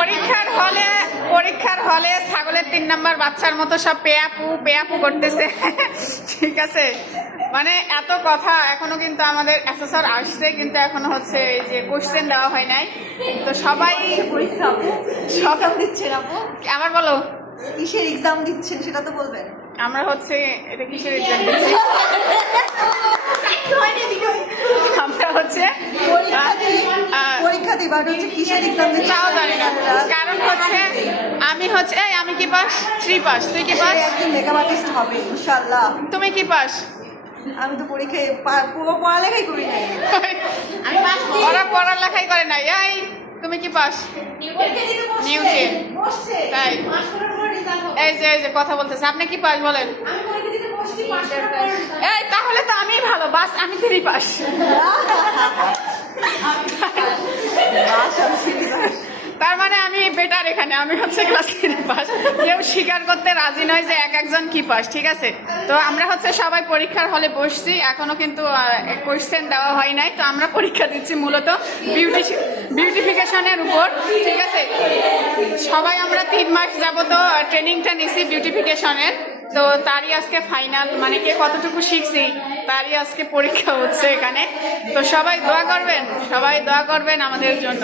পরীক্ষার হলে ছাগলের 3 নাম্বার বাচ্চার মতো সব পেয়াপু করতেছে। ঠিক আছে, মানে এত কথা। এখনো কিন্তু আমাদের অ্যাসেসর আসছে, কিন্তু এখনো হচ্ছে এই যে কোশ্চেন দেওয়া হয় নাই। তো সবাই সব দিচ্ছেন আপু, আবার বলো কিসের এক্সাম দিচ্ছেন সেটা তো বলবেন। আমরা হচ্ছে এটা কিসের এক্সাম দিচ্ছি? আমরা হচ্ছে পরীক্ষা দিবার হচ্ছে কিসের এক্সাম দিচ্ছেন তাও জানি না, কারণ হচ্ছে আমি কি পাস 3 পাস, তুই কি পাস? একজন মেকআপ আর্টিস্ট হবে ইনশাআল্লাহ। তুমি কি পাস? আমি তো পরীক্ষায় পুরো পড়ালেখাই করি নাই। ওরা পড়ালেখাই করে নাই। এই তুমি কি পাস? নিউটেন। তাই এই যে কথা বলতেছে, আপনি কি পাস বলেন? এই তাহলে তো আমি ভালো, বাস আমি 3 পাস। তার মানে আমি বেটার এখানে, আমি হচ্ছে ক্লাস 3 পাস। কেউ স্বীকার করতে রাজি নয় যে একজন কি পাস। ঠিক আছে, তো আমরা হচ্ছে সবাই পরীক্ষার হলে বসছি, এখনো কিন্তু কোশ্চেন দেওয়া হয় নাই। তো আমরা পরীক্ষা দিচ্ছি মূলত বিউটিফিকেশনের উপর। ঠিক আছে, সবাই আমরা 3 মাস যাবত ট্রেনিংটা নিছি বিউটিফিকেশনের। তো তারই আজকে ফাইনাল, মানে কে কতটুকু শিখছি তারই আজকে পরীক্ষা হচ্ছে এখানে। তো সবাই দোয়া করবেন আমাদের জন্য।